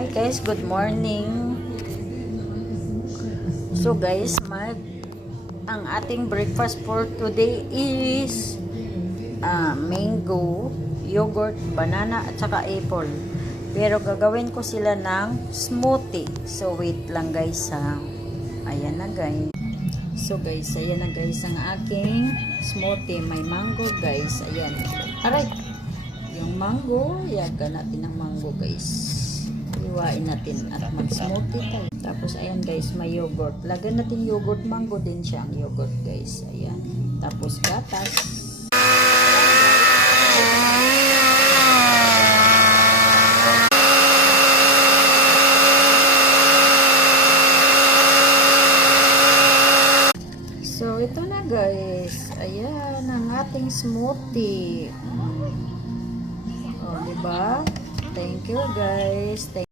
Hi guys, good morning. So guys, ang ating breakfast for today is mango, yogurt, banana at saka apple. Pero gagawin ko sila ng smoothie. So wait lang guys ha. Ayan na guys. So guys, ayan na guys ang aking smoothie. May mango guys. Ayan. Aray! Yung mango, yaga natin ng mango guys. Iwain natin at mag-smoothie tayo. Tapos ayan guys, may yogurt. Lagyan natin yogurt, mango din siya ang yogurt guys. Ayan. Tapos gatas. So ito na guys. Ayan ang ating smoothie. Oh, diba? Thank you guys.